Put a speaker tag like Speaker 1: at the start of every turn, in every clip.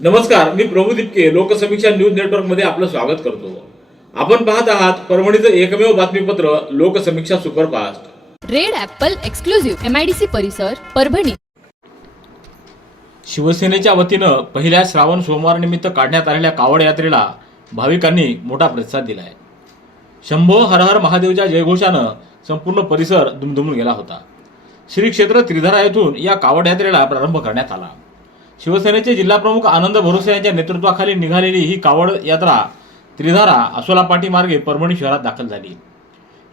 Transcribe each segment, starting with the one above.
Speaker 1: नमस्कार मी प्रभू दिपके लोकसमीक्षा न्यूज नेटवर्कमध्ये आपलं स्वागत करतो. आपण पाहत आहात परभणीचं एकमेव बातमीपत्र Loksamiksha superfast.
Speaker 2: Red apple exclusive MIDC परिसर परभणी.
Speaker 1: शिवसेनेच्या वतीनं पहिल्या श्रावण सोमवार निमित्त काढण्यात आलेल्या कावड यात्रेला भाविकांनी मोठा प्रतिसाद दिला आहे शंभो हर हर महादेवच्या जयघोषानं संपूर्ण परिसर दुमदुमून गेला होता. श्री क्षेत्र त्रिधारा येथून या कावड यात्रेला प्रारंभ करण्यात आला. शिवसेनेचे जिल्हाप्रमुख आनंद भरोसे यांच्या नेतृत्वाखाली निघालेली ही कावड यात्रा त्रिधारा असोलापाटी मार्गे परभणी शहरात दाखल झाली.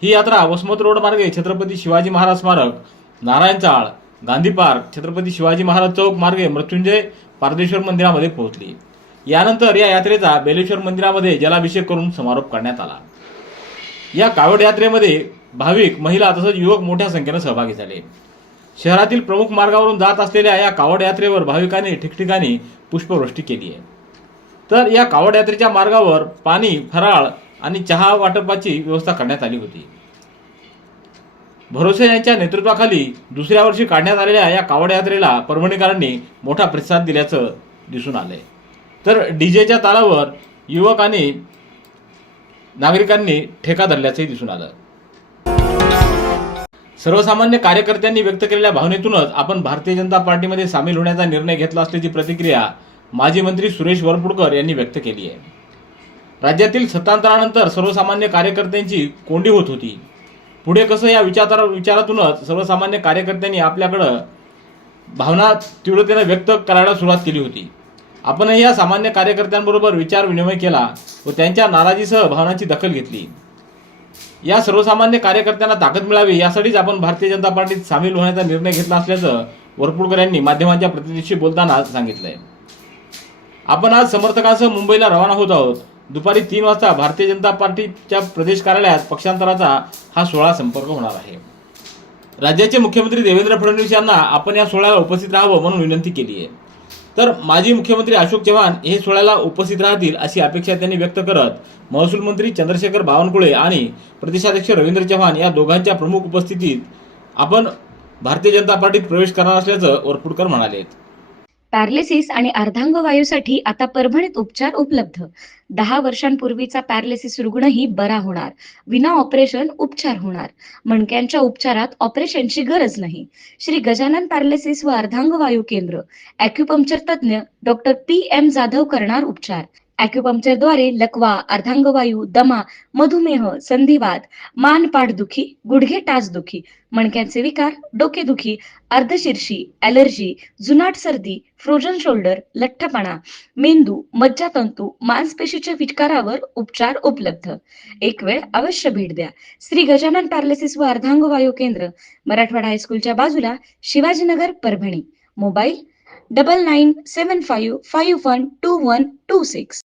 Speaker 1: ही यात्रा वसमत रोड मार्गे छत्रपती शिवाजी महाराज स्मारक नारायण चाळ गांधी पार्क छत्रपती शिवाजी महाराज चौक मार्गे मृत्युंजय पारदेश्वर मंदिरामध्ये पोहोचली. यानंतर या यात्रेचा बेलेश्वर मंदिरामध्ये जलाभिषेक करून समारोप करण्यात आला. या कावड यात्रेमध्ये भाविक महिला तसंच युवक मोठ्या संख्येनं सहभागी झाले. शहरातील प्रमुख मार्गावरून जात असलेल्या या कावड यात्रेवर भाविकांनी ठिकठिकाणी पुष्पवृष्टी केली आहे. तर या कावड यात्रेच्या मार्गावर पाणी फराळ आणि चहा वाटपाची व्यवस्था करण्यात आली होती. भरोसे यांच्या नेतृत्वाखाली दुसऱ्या वर्षी काढण्यात आलेल्या या कावड यात्रेला परभणीकरांनी मोठा प्रतिसाद दिल्याचं दिसून आलंय. तर डीजेच्या तालावर युवक आणि नागरिकांनी ठेका धरल्याचंही दिसून आलं. सर्वसामान्य कार्यकर्त्यांनी व्यक्त केलेल्या भावनेतूनच आपण भारतीय जनता पार्टीमध्ये सामील होण्याचा निर्णय घेतला असल्याची प्रतिक्रिया माजी मंत्री सुरेश वरपुडकर यांनी व्यक्त केली आहे. राज्यातील सत्तांतरानंतर सर्वसामान्य कार्यकर्त्यांची कोंडी होत होती. पुढे कसं या विचार विचारातूनच सर्वसामान्य कार्यकर्त्यांनी आपल्याकडं भावना तीव्रतेनं व्यक्त करायला सुरुवात केली होती. आपणही या सामान्य कार्यकर्त्यांबरोबर विचार विनिमय केला व त्यांच्या नाराजीसह भावनांची दखल घेतली. या सर्वसामान्य कार्यकर्त्यांना ताकद मिळावी यासाठीच आपण भारतीय जनता पार्टीत सामील होण्याचा निर्णय घेतला असल्याचं वरपुडकर यांनी माध्यमांच्या प्रतिनिधीशी बोलताना सांगितलंय. आपण आज समर्थकांसह मुंबईला रवाना होत आहोत. दुपारी तीन वाजता भारतीय जनता पार्टीच्या प्रदेश कार्यालयात पक्षांतराचा हा सोहळा संपर्क होणार आहे. राज्याचे मुख्यमंत्री देवेंद्र फडणवीस यांना आपण या सोहळ्याला उपस्थित राहावं म्हणून विनंती केली आहे तर माजी मुख्यमंत्री अशोक चव्हाण हे सोहळ्याला उपस्थित राहतील अशी अपेक्षा त्यांनी व्यक्त करत महसूल मंत्री चंद्रशेखर बावनकुळे आणि प्रदेशाध्यक्ष रवींद्र चव्हाण या दोघांच्या प्रमुख उपस्थितीत आपण भारतीय जनता पार्टीत प्रवेश करणार असल्याचं वरपुडकर म्हणाले
Speaker 3: पॅरालिसिस आणि अर्धांगवायूसाठी आता परभणीत उपचार उपलब्ध. दहा वर्षांपूर्वीचा पॅरालिसिस रुग्णही बरा होणार. विना ऑपरेशन उपचार होणार. मणक्यांच्या उपचारात ऑपरेशनची गरज नाही. श्री गजानन पॅरालिसिस व अर्धांगवायू केंद्र अॅक्युपंक्चर तज्ज्ञ डॉक्टर पी एम जाधव करणार उपचार. अॅक्युपंक्चरद्वारे लकवा अर्धांगवायू दमा मधुमेह संधिवात मान पाठदुखी गुडघे टाचदुखी मणक्यांचे विकार डोकेदुखी अर्धशिरशी ॲलर्जी जुनाट सर्दी फ्रोजन शोल्डर लठ्ठपणा मेंदू मज्जातंतू मांसपेशीच्या विकारावर उपचार उपलब्ध. एक वेळ अवश्य भेट द्या. श्री गजानन पॅरालिसिस व अर्धांगवायू केंद्र मराठवाडा हायस्कूलच्या बाजूला Shivajinagar Parbhani. Mobile double nine seven five five one two one two six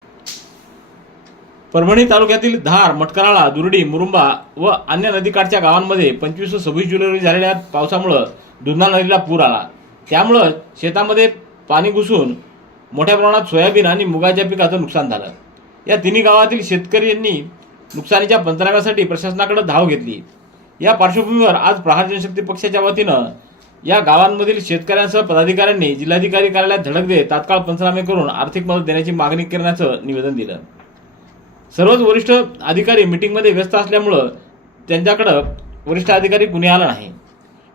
Speaker 1: Parbhani तालुक्यातील धार मटकराळा दुर्डी मुरुंबा व अन्य नदीकाठच्या गावांमध्ये पंचवीस व सव्वीस जुलै रोजी झालेल्या पावसामुळं दुधना नदीला पूर आला. त्यामुळं शेतामध्ये पाणी घुसून मोठ्या प्रमाणात सोयाबीन आणि मुगाच्या पिकाचं नुकसान झालं. या तिन्ही गावातील शेतकऱ्यांनी नुकसानीच्या पंचनाम्यासाठी प्रशासनाकडे धाव घेतली. या पार्श्वभूमीवर आज प्रहार जनशक्ती पक्षाच्या वतीनं या गावांमधील शेतकऱ्यांसह पदाधिकाऱ्यांनी जिल्हाधिकारी कार्यालयात धडक देत तात्काळ पंचनामे करून आर्थिक मदत देण्याची मागणी करण्याचं निवेदन दिलं. सर्वच वरिष्ठ अधिकारी मीटिंगमध्ये व्यस्त असल्यामुळं त्यांच्याकडं वरिष्ठ अधिकारी गुन्हे आला नाही.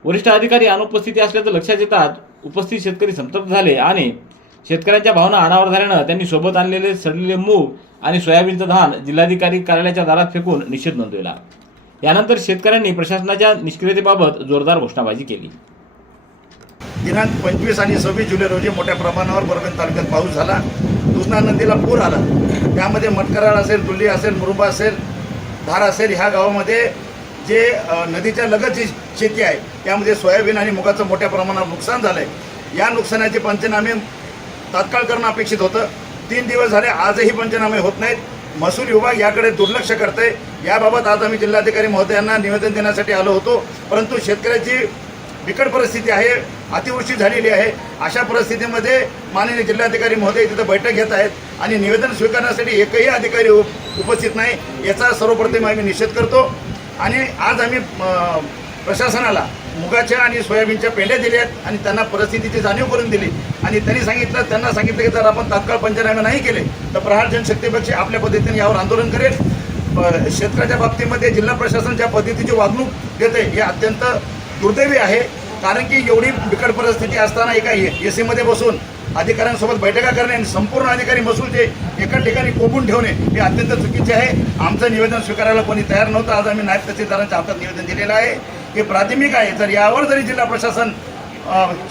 Speaker 1: वरिष्ठ अधिकारी अनुपस्थिती असल्याचं लक्षात येतात उपस्थित शेतकरी संतप्त झाले आणि शेतकऱ्यांच्या भावना अनावर झाल्यानं त्यांनी सोबत आणलेले सडलेले मूग आणि सोयाबीनचं धान जिल्हाधिकारी कार्यालयाच्या दारात फेकून निषेध नोंदविला. यानंतर शेतकऱ्यांनी प्रशासनाच्या निष्क्रियतेबाबत जोरदार घोषणाबाजी केली.
Speaker 4: दिनांक पंचवीस आणि सव्वीस जुलै रोजी मोठ्या प्रमाणावर परभणी तालुक्यात पाऊस झाला. कृष्णा नदीला पूर आला. त्यामध्ये मटकराळ असेल दुल्ली असेल मुरुबा असेल धार असेल ह्या गावामध्ये जे नदीच्या नदीच्या लगतची शेती आहे त्यामध्ये सोयाबीन आणि मुगाचं मोठ्या प्रमाणावर नुकसान झालं आहे या नुकसानाचे पंचनामे तात्काळ करणं अपेक्षित होतं. तीन दिवस झाले आजही पंचनामे होत नाहीत. महसूल विभाग याकडे दुर्लक्ष करते याबाबत आज आम्ही जिल्हाधिकारी महोदयांना निवेदन देण्यासाठी आलो होतो. परंतु शेतकऱ्याची बिकट परिस्थिती आहे अतिवृष्टी झालेली आहे. अशा परिस्थितीमध्ये माननीय जिल्हाधिकारी महोदय तिथं बैठक घेत आहेत आणि निवेदन स्वीकारण्यासाठी एकही अधिकारी उपस्थित नाही याचा सर्वप्रथम आम्ही निषेध करतो. आणि आज आम्ही प्रशासनाला मुगाच्या आणि सोयाबीनच्या पेंड्या दिल्या आहेत आणि त्यांना परिस्थितीची जाणीव करून दिली. आणि त्यांनी सांगितलं त्यांना सांगितलं की जर आपण तात्काळ पंचनामे नाही केले तर प्रहार जनशक्ती पक्ष आपल्या पद्धतीने यावर आंदोलन करेल. क्षेत्राच्या शेतकऱ्याच्या बाबतीमध्ये जिल्हा प्रशासन ज्या पद्धतीची वागणूक देते हे अत्यंत दुर्दैवी आहे. कारण की एवढी बिकट परिस्थिती असताना एका ए सीमध्ये बसून अधिकाऱ्यांसोबत बैठका करणे आणि संपूर्ण अधिकारी महसूलचे एका ठिकाणी कोपून ठेवणे हे अत्यंत चुकीचे आहे. आमचं निवेदन स्वीकारायला कोणी तयार नव्हतं. आज आम्ही नायब तहसीलदारांच्या हातात निवेदन दिलेलं आहे. हे प्राथमिक आहे. जर यावर जरी जिल्हा प्रशासन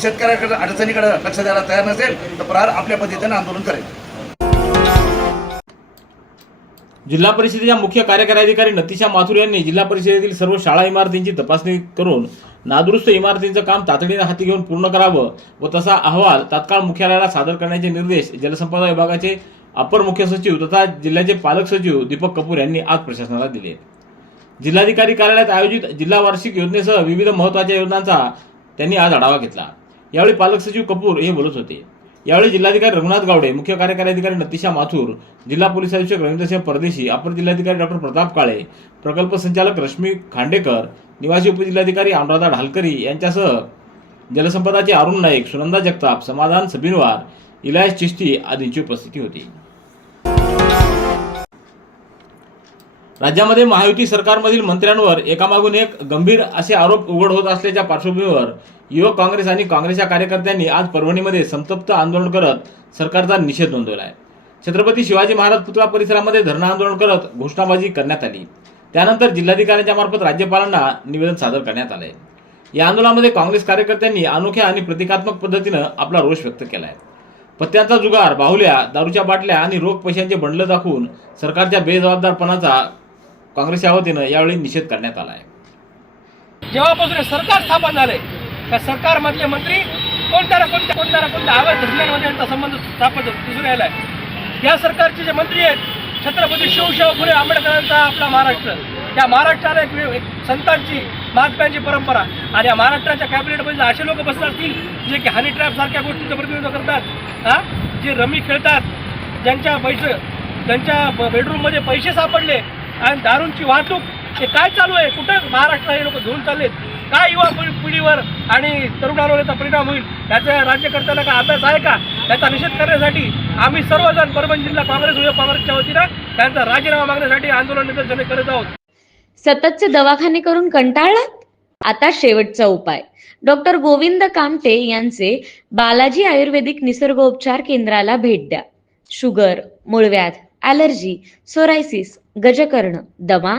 Speaker 4: शेतकऱ्याकडे अडचणीकडे लक्ष द्यायला तयार नसेल तर प्रहार आपल्या पद्धतीने आंदोलन करेल.
Speaker 1: जिल्हा परिषदेच्या मुख्य कार्यकारी अधिकारी नतीशा माथुर यांनी जिल्हा परिषदेतील सर्व शाळा इमारतींची तपासणी करून नादुरुस्त इमारतींचं काम तातडीने हाती घेऊन पूर्ण करावं व तसा अहवाल तात्काळ मुख्यालयाला सादर करण्याचे निर्देश जलसंपदा विभागाचे अपर मुख्य सचिव तथा जिल्ह्याचे पालक सचिव दीपक कपूर यांनी आज प्रशासनाला दिले. जिल्हाधिकारी कार्यालयात आयोजित जिल्हा वार्षिक योजनेसह विविध महत्त्वाच्या योजनांचा त्यांनी आज आढावा घेतला. यावेळी पालक सचिव कपूर हे बोलत होते. यावेळी जिल्हाधिकारी रघुनाथ गावडे मुख्य कार्यकारी अधिकारी नतीशा माथुर जिल्हा पोलीस अधीक्षक रवींद्रसिंह परदेशी अपर जिल्हाधिकारी डॉक्टर प्रताप काळे प्रकल्प संचालक रश्मी खांडेकर निवासी उपजिल्हाधिकारी अनुराधा ढालकरी यांच्यासह जलसंपदाचे अरुण नाईक सुनंदा जगताप समाधान सबिनवार इलायस चिश्ती आदींची उपस्थिती होती. राज्यामध्ये महायुती सरकारमधील मंत्र्यांवर एकामागून एक गंभीर असे आरोप उघड होत असल्याच्या पार्श्वभूमीवर युवक काँग्रेस आणि काँग्रेसच्या कार्यकर्त्यांनी आज परभणीमध्ये संतप्त आंदोलन करत सरकारचा निषेध नोंदवला आहे छत्रपती शिवाजी महाराज पुतळा परिसरामध्ये धरणं आंदोलन करत घोषणाबाजी करण्यात आली. त्यानंतर जिल्हाधिकाऱ्यांच्या मार्फत राज्यपालांना निवेदन सादर करण्यात आलंय. या आंदोलनामध्ये काँग्रेस कार्यकर्त्यांनी अनोख्या आणि प्रतिकात्मक पद्धतीनं आपला रोष व्यक्त केला आहे पत्त्यांचा जुगार बाहुल्या दारूच्या बाटल्या आणि रोख पैशांचे बंडलं दाखवून सरकारच्या बेजबाबदारपणाचा काँग्रेसच्या वतीनं यावेळी निषेध करण्यात आला आहे
Speaker 5: जेव्हापासून सरकार स्थापन झाले त्या सरकारमधले मंत्री कोणत्या ना कोणत्या कोणत्या ना कोणत्या अवैध धरण्यांमध्ये यांचा संबंध स्थापन दिसून राहिला आहे. या सरकारचे जे मंत्री आहेत छत्रपती शिवशाहू फुले आंबेडकरांचा आपला महाराष्ट्र. त्या महाराष्ट्राला एक संतांची महात्म्यांची परंपरा आणि या महाराष्ट्राच्या कॅबिनेटमध्ये असे लोक बसत असतील जे की हनी ट्रॅप सारख्या गोष्टींचं प्रतिनिधित्व करतात हा? जे रमी खेळतात ज्यांच्या पैसे त्यांच्या ब- बेडरूममध्ये पैसे सापडले आणि दारूंची वाहतूक हे काय चालू आहे? कुठं महाराष्ट्र हे लोक घेऊन चाललेत? काय युवा पिढीवर आणि तरुणांवर याचा परिणाम होईल? याचा राज्यकर्त्याला काय अभ्यास आहे का? याचा निषेध करण्यासाठी आम्ही सर्वजण परभणी जिल्हा काँग्रेस युवा काँग्रेसच्या वतीनं त्यांचा राजीनामा मागण्यासाठी आंदोलन निदर्शने करत आहोत.
Speaker 3: सततचे दवाखाने करून कंटाळलात? आता शेवटचा उपाय. डॉक्टर गोविंद कामटे यांचे बालाजी आयुर्वेदिक निसर्गोपचार केंद्राला भेट द्या. शुगर मूळव्याध ॲलर्जी सोरायसिस गजकर्ण दमा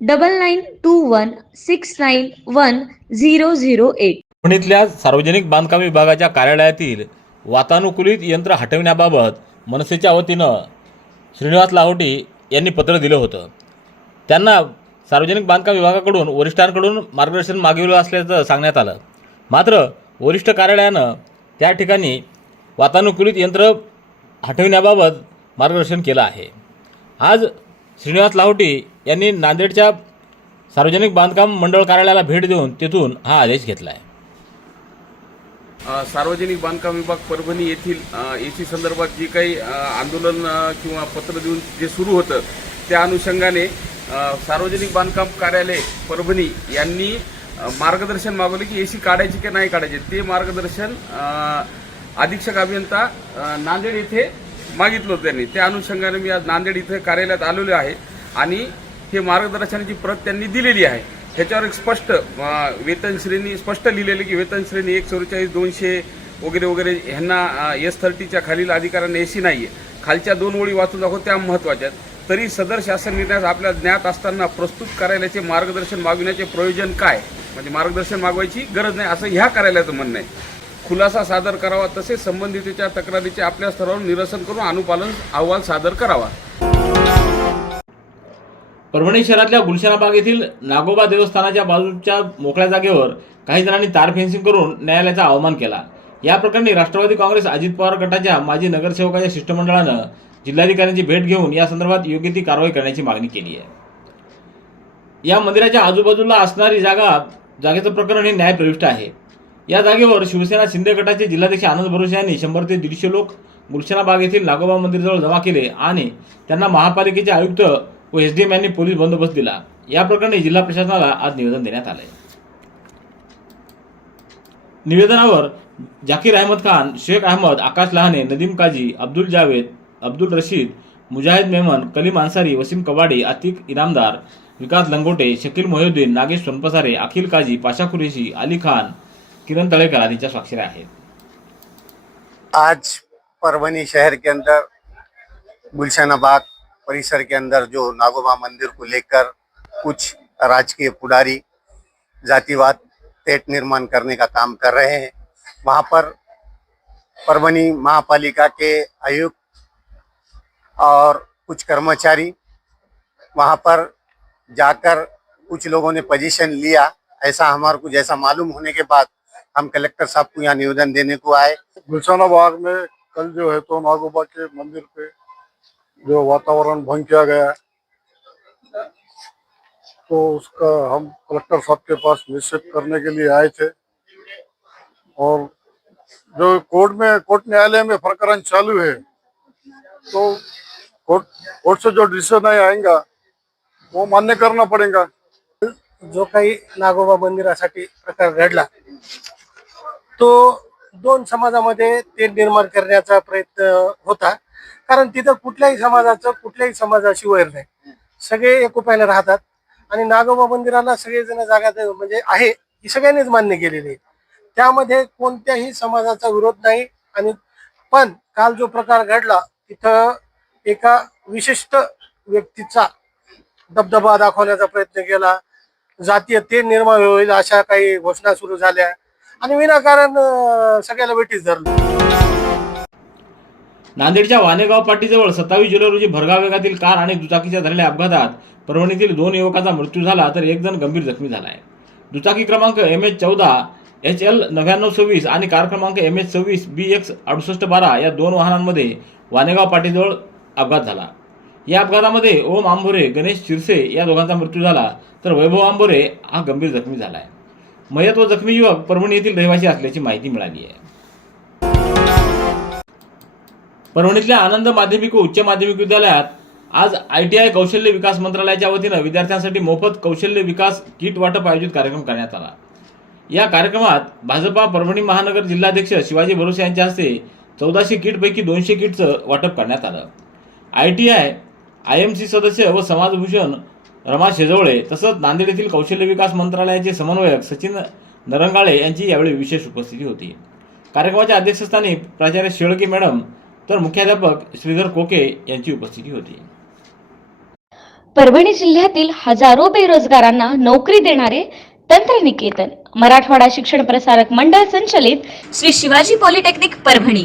Speaker 3: double nine two one six nine one zero zero eight
Speaker 1: परभणीतल्या सार्वजनिक बांधकाम विभागाच्या कार्यालयातील वातानुकूलित यंत्र हटविण्याबाबत मनसेच्या वतीनं श्रीनिवास लाहोटी यांनी पत्र दिलं होतं. त्यांना सार्वजनिक बांधकाम विभागाकडून वरिष्ठांकडून मार्गदर्शन मागविलं असल्याचं सांगण्यात आलं. मात्र वरिष्ठ कार्यालयानं त्या ठिकाणी वातानुकूलित यंत्र हटविण्याबाबत मार्गदर्शन केलं आहे. आज श्रीनिवास लाहोटी यांनी नांदेडच्या सार्वजनिक बांधकाम मंडळ कार्यालयाला भेट देऊन तेथून हा आदेश घेतला आहे
Speaker 6: सार्वजनिक बांधकाम विभाग परभणी येथील ए सी संदर्भात जी काही आंदोलन किंवा पत्र देऊन जे सुरू होतं त्या अनुषंगाने सार्वजनिक बांधकाम कार्यालय परभणी यांनी मार्गदर्शन मागवले की ए सी काढायची की नाही काढायची ते मार्गदर्शन अधीक्षक अभियंता नांदेड येथे मागितलं होतं त्यांनी. त्या अनुषंगाने मी आज नांदेड इथे कार्यालयात आलेलो आहे आणि हे मार्गदर्शनाची प्रत त्यांनी दिलेली आहे. ह्याच्यावर एक स्पष्ट वेतन श्रेणी स्पष्ट लिहिलेलं की वेतन श्रेणी एक चौवेचाळीस दोनशे वगैरे वगैरे ह्यांना एस थर्टीच्या खालील अधिकाऱ्यांना एसी नाही आहे खालच्या दोन ओळी वाचून दाखव त्या महत्त्वाच्या आहेत. तरी सदर शासन निर्णयास आपल्या ज्ञात असताना प्रस्तुत कार्यालयाचे मार्गदर्शन मागविण्याचे प्रयोजन काय? म्हणजे मार्गदर्शन मागवायची गरज नाही असं ह्या कार्यालयाचं म्हणणं आहे. खुलासा सादर करावा तसेच संबंधितेच्या तक्रारीचे आपल्या स्तरावर निरसन करून अनुपालन अहवाल सादर करावा.
Speaker 1: परभणी शहरातल्या गुलशनाबाग येथील नागोबा देवस्थानाच्या बाजूच्या मोकळ्या जागेवर काही जणांनी तार फेन्सिंग करून न्यायालयाचा अवमान केला. या प्रकरणी राष्ट्रवादी काँग्रेस अजित पवार गटाच्या माजी नगरसेवकाच्या शिष्टमंडळानं जिल्हाधिकाऱ्यांची भेट घेऊन या संदर्भात योग्य ती कारवाई करण्याची मागणी केली आहे. या मंदिराच्या आजूबाजूला असणारी जागा जागेचं प्रकरण हे न्यायप्रविष्ट आहे. या जागेवर शिवसेना शिंदे गटाचे जिल्हाध्यक्ष आनंद भरोसे यांनी शंभर ते दीडशे लोक गुलशनाबाग येथील नागोबा मंदिरजवळ जमा केले आणि त्यांना महापालिकेचे आयुक्त व एस डी एम यांनी पोलीस बंदोबस्त दिला. या प्रकरणी जिल्हा प्रशासनाला आज निवेदन देण्यात आले निवेदनावर जाकीर अहमद खान शेख अहमद आकाश लहाने नदीम काजी अब्दुल जावेद अब्दुल रशीद मुजाहिद मेमन कलीम अन्सारी वसीम कवाडी आतिक इनामदार विकास लंगोटे शकील मोहिउद्दीन नागेश सोनपसारे अखिल काजी पाशा कुरेशी अली खान किरण तळेकर आदींच्या स्वाक्षऱ्या आहेत.
Speaker 7: आज परभनी शहर के अंदर गुलशनाबाग परिसर के अंदर जो नागोबा मंदिर को लेकर कुछ राजकीय पुडारी जातिवाद तेट निर्माण करने का काम कर रहे हैं। वहाँ पर परभनी महापालिका के आयुक्त और कुछ कर्मचारी वहाँ पर जाकर कुछ लोगों ने पोजीशन लिया। ऐसा हमारे को जैसा मालूम होने के बाद हम कलेक्टर साहब को यहाँ निवेदन देने को आए।
Speaker 8: गुलशाना बाग में कल जो है तो नागोबा के मंदिर पे जो वातावरण भंग किया गया तो उसका हम कलेक्टर साहब के पास निश्चित करने के लिए आए थे। और जो कोर्ट में कोर्ट न्यायालय में प्रकरण चालू है तो कोर्ट कोर्ट से जो डिसीज़न आएगा वो मान्य करना पड़ेगा।
Speaker 9: जो काही नागोबा मंदिरासाठी प्रकार घडला तो दोन समाजामध्ये ते निर्माण करण्याचा प्रयत्न होता. कारण तिथं कुठल्याही समाजाचं कुठल्याही समाजाशी वैर नाही. सगळे एकोप्याने राहतात. आणि नागोबा मंदिराला सगळेजण जागा दे- म्हणजे आहे ही सगळ्यांनीच मान्य केलेली आहे. त्यामध्ये कोणत्याही समाजाचा विरोध नाही. आणि पण काल जो प्रकार घडला तिथं एका विशिष्ट व्यक्तीचा दबदबा दाखवण्याचा प्रयत्न केला. जातीय ते निर्माण होईल अशा काही घोषणा सुरू झाल्या. आणि विनाकारण सगळ्याला वेटीस धरलं.
Speaker 1: नांदेडच्या वानेगाव पाटीजवळ सत्तावीस जुलै रोजी भरगाव वेगातील कार आणि दुचाकीच्या झालेल्या अपघातात परभणीतील दोन युवकांचा मृत्यू झाला तर एक जण गंभीर जखमी झाला आहे दुचाकी क्रमांक एम एच चौदा एच एल नव्याण्णव सव्वीस आणि कार क्रमांक एम एच सव्वीस बी एक्स अडुसष्ट बारा या दोन वाहनांमध्ये वानेगाव पाटीजवळ अपघात झाला. या अपघातामध्ये ओम आंबोरे गणेश शिरसे या दोघांचा मृत्यू झाला तर वैभव आंबोरे हा गंभीर जखमी झाला आहे मयत व जखमी युवक परभणी येथील रहिवासी असल्याची माहिती मिळाली आहे. परभणीतल्या आनंद माध्यमिक व उच्च माध्यमिक विद्यालयात आज आय टी आय कौशल्य विकास मंत्रालयाच्या वतीनं विद्यार्थ्यांसाठी मोफत कौशल्य विकास किट वाटप आयोजित कार्यक्रम करण्यात आला. या कार्यक्रमात भाजपा परभणी महानगर जिल्हाध्यक्ष शिवाजी भरोसे यांच्या हस्ते चौदाशे किटपैकी दोनशे किटचं वाटप करण्यात आलं. I T I I M C सदस्य व समाजभूषण रमा शेजवळे तसंच नांदेड येथील कौशल्य विकास मंत्रालयाचे समन्वयक सचिन नरंगाळे यांची यावेळी विशेष उपस्थिती होती. कार्यक्रमाच्या अध्यक्षस्थानी प्राचार्य शेळके मॅडम तर मुख्याध्यापक श्रीधर कोके यांची उपस्थिती होती.
Speaker 3: परभणी जिल्ह्यातील हजारो बेरोजगारांना नोकरी देणारे तंत्रनिकेतन मराठवाडा शिक्षण प्रसारक मंडळ संचलित श्री शिवाजी पॉलिटेक्निक परभणी.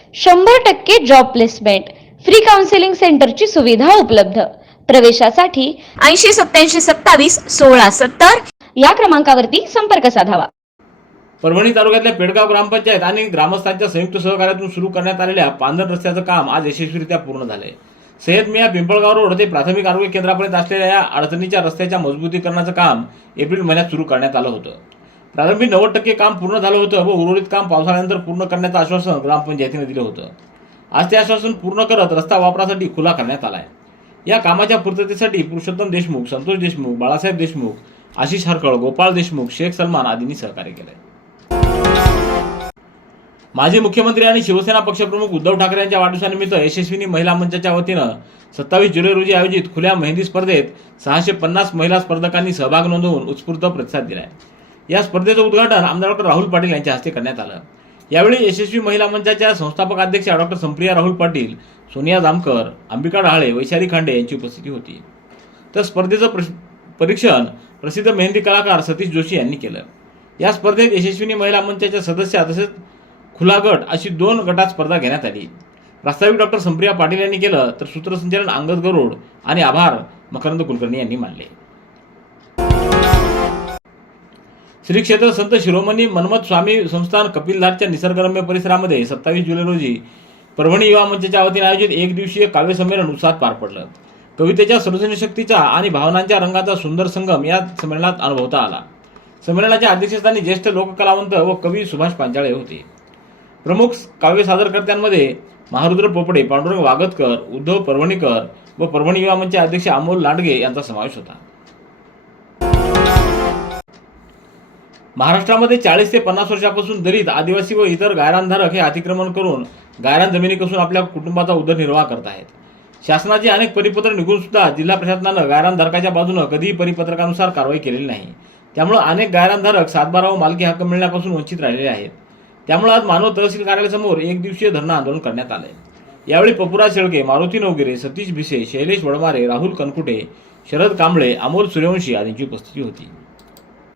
Speaker 3: शंभर टक्के जॉब प्लेसमेंट फ्री काउन्सिलिंग सेंटरची सुविधा उपलब्ध. प्रवेशासाठी ऐंशी सत्याऐंशी सत्तावीस सोळा सत्तर या क्रमांकावरती संपर्क साधावा.
Speaker 1: परभणी तालुक्यातल्या पेडगाव ग्रामपंचायत आणि ग्रामस्थांच्या संयुक्त सहकार्यातून सुरू करण्यात आलेल्या पांढर रस्त्याचं काम आज यशस्वीरित्या पूर्ण झालंय. सय्यद मिया पिंपळगाव रोड ते प्राथमिक आरोग्य केंद्रापर्यंत असलेल्या या अडचणीच्या रस्त्याच्या मजबूतीकरणाचं काम एप्रिल महिन्यात सुरू करण्यात आलं होतं. प्रारंभी नव्वद टक्के काम पूर्ण झालं होतं. व उर्वरित काम पावसाळ्यानंतर पूर्ण करण्याचं आश्वासन ग्रामपंचायतीने दिलं होतं. आज ते आश्वासन पूर्ण करत रस्ता वापरासाठी खुला करण्यात आलाय. या कामाच्या पूर्ततेसाठी पुरुषोत्तम देशमुख संतोष देशमुख बाळासाहेब देशमुख आशिष हरकळ गोपाळ देशमुख शेख सलमान आदींनी सहकार्य केलंय. माजी मुख्यमंत्री आणि शिवसेना पक्षप्रमुख उद्धव ठाकरे यांच्या वाढदिवसानिमित्त यशस्विनी महिला मंचाच्या वतीनं सत्तावीस जुलै रोजी आयोजित खुल्या मेहंदी स्पर्धेत सहाशे पन्नास महिला स्पर्धकांनी सहभाग नोंदवून उत्स्फूर्त प्रतिसाद दिलाय. या स्पर्धेचं उद्घाटन आमदार डॉक्टर राहुल पाटील यांच्या हस्ते करण्यात आलं. यावेळी यशस्वी महिला मंचाच्या संस्थापक अध्यक्षा डॉक्टर संप्रिया राहुल पाटील सोनिया जामकर अंबिका डहाळे वैशाली खांडे यांची उपस्थिती होती. तर स्पर्धेचं प्रश- परीक्षण प्रसिद्ध मेहंदी कलाकार सतीश जोशी यांनी केलं. या स्पर्धेत यशस्विनी महिला मंचाच्या सदस्या तसेच खुला गट अशी दोन गटात स्पर्धा घेण्यात आली. प्रास्ताविक डॉक्टर संप्रिया पाटील यांनी केलं तर सूत्रसंचालन अंगद गरुड आणि आभार मकरंद कुलकर्णी यांनी मानले. श्री क्षेत्र संत शिरोमणी मन्मथ स्वामी संस्थान कपिलधारच्या निसर्गरम्य परिसरामध्ये सत्तावीस जुलै रोजी परभणी युवा मंचाच्या वतीने आयोजित एक दिवसीय काव्य संमेलन उत्साहात पार पडलं. कवितेच्या सृजनशक्तीचा आणि भावनांच्या रंगाचा सुंदर संगम या संमेलनात अनुभवता आला. संमेलनाच्या अध्यक्षस्थानी ज्येष्ठ लोककलावंत व कवी सुभाष पांचाळे होते. प्रमुख काव्य सादरकर्त्यांमध्ये महारुद्र पोपडे पांडुरंग वागतकर उद्धव परभणीकर व परभणी युवा मंचचे अध्यक्ष अमोल लांडगे यांचा समावेश होता. महाराष्ट्रामध्ये चाळीस ते पन्नास वर्षापासून दलित आदिवासी व इतर गायरानधारक हे अतिक्रमण करून गायरान जमिनी कसून आपल्या कुटुंबाचा उदरनिर्वाह करत आहेत. शासनाचे अनेक परिपत्र निघून सुद्धा जिल्हा प्रशासनानं गायरानधारकाच्या बाजूनं कधीही परिपत्रकानुसार कारवाई केलेली नाही. त्यामुळं अनेक गायरानधारक सातबारा व मालकी हक्क मिळण्यापासून वंचित राहिलेले आहेत. त्यामुळे आज मानव तहसील कार्यालयासमोर एक दिवसीय धरणं आंदोलन करण्यात आलंय. यावेळी पपुरा शेळके मारुती नवगिरे सतीश भिसे शैलेश वडमारे राहुल कनकुटे शरद कांबळे अमोल सूर्यवंशी आदींची उपस्थिती होती.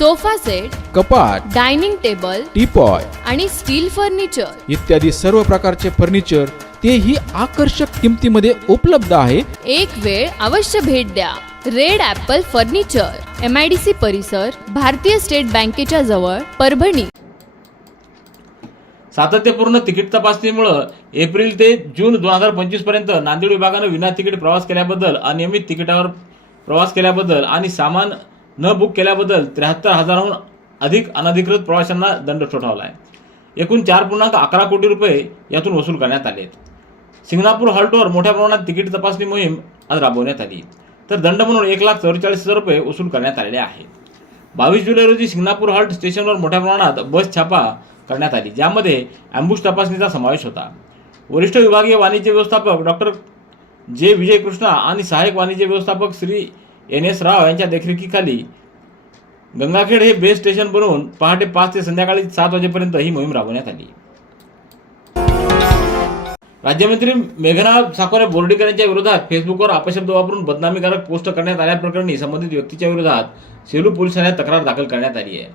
Speaker 2: sofa set
Speaker 10: कपाट
Speaker 2: डायनिंग टेबल
Speaker 10: टीपॉय
Speaker 2: आणि स्टील फर्निचर.
Speaker 10: इत्यादी सर्व प्रकारचे फर्निचर तेही आकर्षक किमतीमध्ये उपलब्ध आहे.
Speaker 2: एक वेळ अवश्य भेट द्या. Red apple furniture M I D C परिसर भारतीय स्टेट बँकेच्या जवळ परभणी.
Speaker 1: सातत्यपूर्ण तिकीट तपासणीमुळं एप्रिल ते जून दोन हजार पंचवीसपर्यंत नांदेड विभागानं विना तिकीट प्रवास केल्याबद्दल अनियमित तिकिटावर प्रवास केल्याबद्दल आणि सामान न बुक केल्याबद्दल त्र्याहत्तर हजाराहून अधिक अनधिकृत प्रवाशांना दंड ठोठावला आहे एकूण चार पूर्णांक अकरा कोटी रुपये यातून वसूल करण्यात आले आहेत. सिंगणापूर हॉल्टवर मोठ्या प्रमाणात तिकीट तपासणी मोहीम आज राबवण्यात आली. तर दंड म्हणून एक लाख चौवेचाळीस हजार रुपये वसूल करण्यात आलेले आहेत बावीस जुलै रोजी सिंगणापूर हॉल्ट स्टेशनवर मोठ्या प्रमाणात बस छापा करण्यात आली. ज्यामध्ये अँबुश तपासणीचा समावेश होता. वरिष्ठ विभागीय वाणिज्य व्यवस्थापक डॉक्टर जे. विजयकृष्णा आणि सहाय्यक वाणिज्य व्यवस्थापक श्री एन एस राव यांच्या देखरेखीखाली गंगाखेड हे बेस स्टेशन बनवून पहाटे पाच ते संध्याकाळी सात वाजेपर्यंत ही मोहीम राबवण्यात आली. राज्यमंत्री मेघना साकोरे बोर्डीकर यांच्या विरोधात फेसबुकवर अपशब्द वापरून बदनामीकारक पोस्ट करण्यात आल्याप्रकरणी संबंधित व्यक्तीच्या विरोधात सेलू पोलीस ठाण्यात तक्रार दाखल करण्यात आली आहे.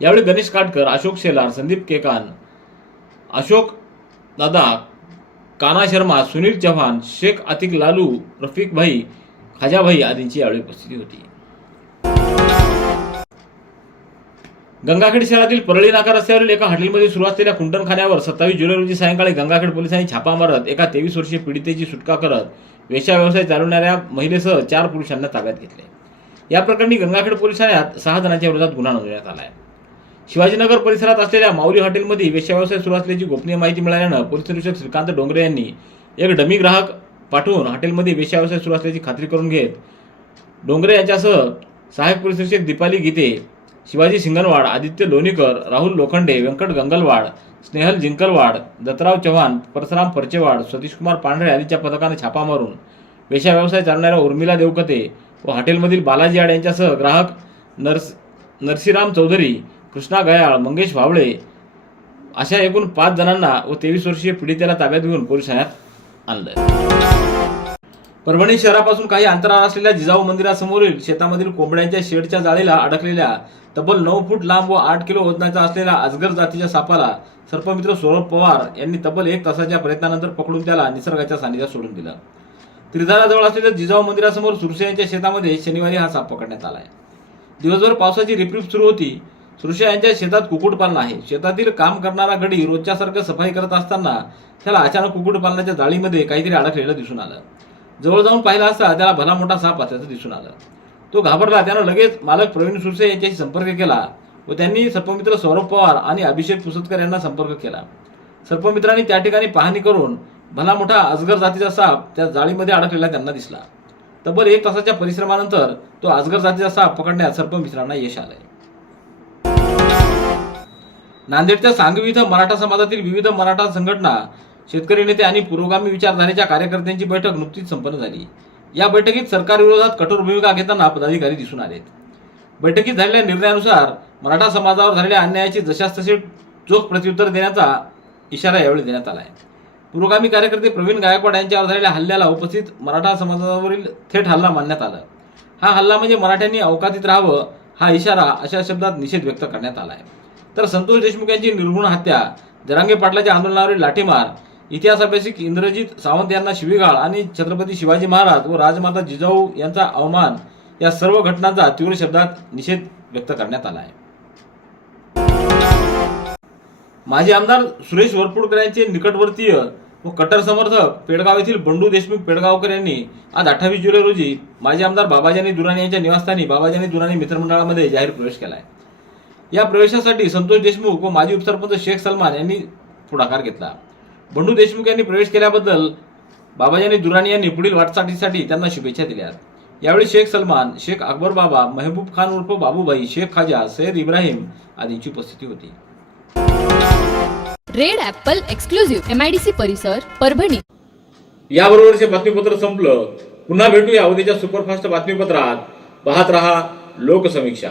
Speaker 1: यावेळी गणेश काटकर अशोक शेलार संदीप केकान अशोक दादा काना शर्मा सुनील चव्हाण शेख अतिक लालू रफिक भाई खाजाभाई आदींची यावेळी उपस्थिती होती. गंगाखेड शहरातील परळी नाका रस्त्यावरील एका हॉटेलमध्ये सुरू असलेल्या कुंटणखान्यावर सत्तावीस जुलै रोजी सायंकाळी गंगाखेड पोलिसांनी छापा मारत एका तेवीस वर्षीय पीडितेची सुटका करत वेशा व्यवसाय चालवणाऱ्या महिलेसह चार पुरुषांना ताब्यात घेतले. या प्रकरणी गंगाखेड पोलीस ठाण्यात सहा जणांच्या विरोधात गुन्हा नोंदवण्यात आला आहे शिवाजीनगर परिसरात असलेल्या माऊली हॉटेलमध्ये वेश्याव्यवसाय सुरू असल्याची गोपनीय माहिती मिळाल्यानं पोलीस निरीक्षक श्रीकांत डोंगरे यांनी एक डमी ग्राहक पाठवून हॉटेलमध्ये वेश्या व्यवसाय सुरू असल्याची खात्री करून घेत डोंगरे यांच्यासह सहाय्यक पोलीस निरीक्षक दीपाली गीते शिवाजी सिंगनवाड आदित्य लोणीकर राहुल लोखंडे व्यंकट गंगलवाड स्नेहल जिंकलवाड दत्तराव चव्हाण परसराम परचेवाड सतीशकुमार पांढरे आदीच्या पथकाने छापा मारून वेशा व्यवसाय चालणाऱ्या उर्मिला देवकते व हॉटेलमधील बालाजी आड यांच्यासह ग्राहक नर्स नरसीराम चौधरी कृष्णा गयाळ मंगेश भावळे अशा एकूण पाच जणांना व तेवीस वर्षीय पीडितेला ताब्यात घेऊन पोलीस ठाण्यात आणलं परभणी शहरापासून काही अंतरावर असलेल्या जिजाऊ मंदिरासमोरील शेतामधील कोंबड्यांच्या शेडच्या जाळीला अडकलेल्या तब्बल नऊ फूट लांब व आठ किलो वजनाचा असलेल्या अजगर जातीच्या सापाला सर्पमित्र सौरभ पवार यांनी तब्बल एक तासाच्या प्रयत्नानंतर पकडून त्याला निसर्गाच्या सानिध्यात सोडून दिलं. त्रिधाराजवळ असलेल्या जिजाऊ मंदिरासमोर सुरसे यांच्या शेतामध्ये शनिवारी हा साप पकडण्यात आला आहे दिवसभर पावसाची रिपरिप सुरू होती. सुरशे यांच्या शेतात कुक्कुटपालन आहे. शेतातील काम करणारा गडी रोजच्यासारखं सफाई करत असताना त्याला अचानक कुक्कुटपालनाच्या जाळीमध्ये काहीतरी अडकलेलं दिसून आलं. जवळ जाऊन पाहिला असता त्याला भला मोठा साप असल्याचं दिसून आलं. तो घाबरला. त्यानं लगेच मालक प्रवीण सुरसे यांच्याशी संपर्क केला व त्यांनी सर्पमित्र सौरभ पवार आणि अभिषेक पुसतकर यांना संपर्क केला. सर्पमित्रांनी त्या ठिकाणी पाहणी करून भला मोठा अजगर जातीचा साप त्या जाळीमध्ये अडकलेला त्यांना दिसला. तब्बल एक तासाच्या परिश्रमानंतर तो अजगर जातीचा साप पकडण्यात सर्पमित्रांना यश आलंय. नांदेडच्या सांगवी इथं मराठा समाजातील विविध मराठा संघटना शेतकरी नेते आणि पुरोगामी विचारधारेच्या कार्यकर्त्यांची बैठक नुकतीच संपन्न झाली. या बैठकीत सरकारविरोधात कठोर भूमिका घेताना पदाधिकारी दिसून आलेत. बैठकीत झालेल्या निर्णयानुसार मराठा समाजावर झालेल्या अन्यायाची जशास तसे चोख प्रत्युत्तर देण्याचा इशारा यावेळी देण्यात आला आहे पुरोगामी कार्यकर्ते प्रवीण गायकवाड यांच्यावर झालेल्या हल्ल्याला उपस्थित मराठा समाजावरील थेट हल्ला मानण्यात आला. हा हल्ला म्हणजे मराठ्यांनी अवकातीत राहावं हा इशारा अशा शब्दात निषेध व्यक्त करण्यात आला आहे तर संतोष देशमुख यांची निर्गुण हत्या जरांगे पाटलाच्या आंदोलनावरील लाठीमार इतिहास अभ्यासिक इंद्रजित सावंत यांना शिवीगाळ आणि छत्रपती शिवाजी महाराज व राजमाता जिजाऊ यांचा अवमान या सर्व घटनांचा तीव्र शब्दात निषेध व्यक्त करण्यात आला आहे. माजी आमदार सुरेश वरपुडकर यांचे निकटवर्तीय व कट्टर समर्थक पेडगाव येथील बंडू देशमुख पेडगावकर यांनी आज अठ्ठावीस जुलै रोजी माजी आमदार बाबाजानी दुराणी यांच्या निवासस्थानी बाबाजानी दुराणी मित्रमंडळामध्ये जाहीर प्रवेश केला आहे. या प्रवेशासाठी संतोष देशमुख व माजी उपसरपंच शेख सलमान यांनी पुढाकार घेतला. बंडू देशमुख यांनी प्रवेश केल्याबद्दल बाबाजानी दुराणी यांनी पुढील वाटचालीसाठी त्यांना शुभेच्छा दिल्या. यावेळी शेख सलमान शेख अकबर बाबा महबूब खान उर्फ बाबूभाई शेख खाजा सैयद इब्राहिम आदींची उपस्थिती होती.
Speaker 2: रेड ॲपल एक्सक्लुझिव्ह एमआयडीसी परिसर परभणी.
Speaker 1: याबरोबरचे बातमीपत्र संपलं. पुन्हा भेटूया उद्याच्या सुपरफास्ट बातमीपत्रात. पाहत रहा लोकसमीक्षा.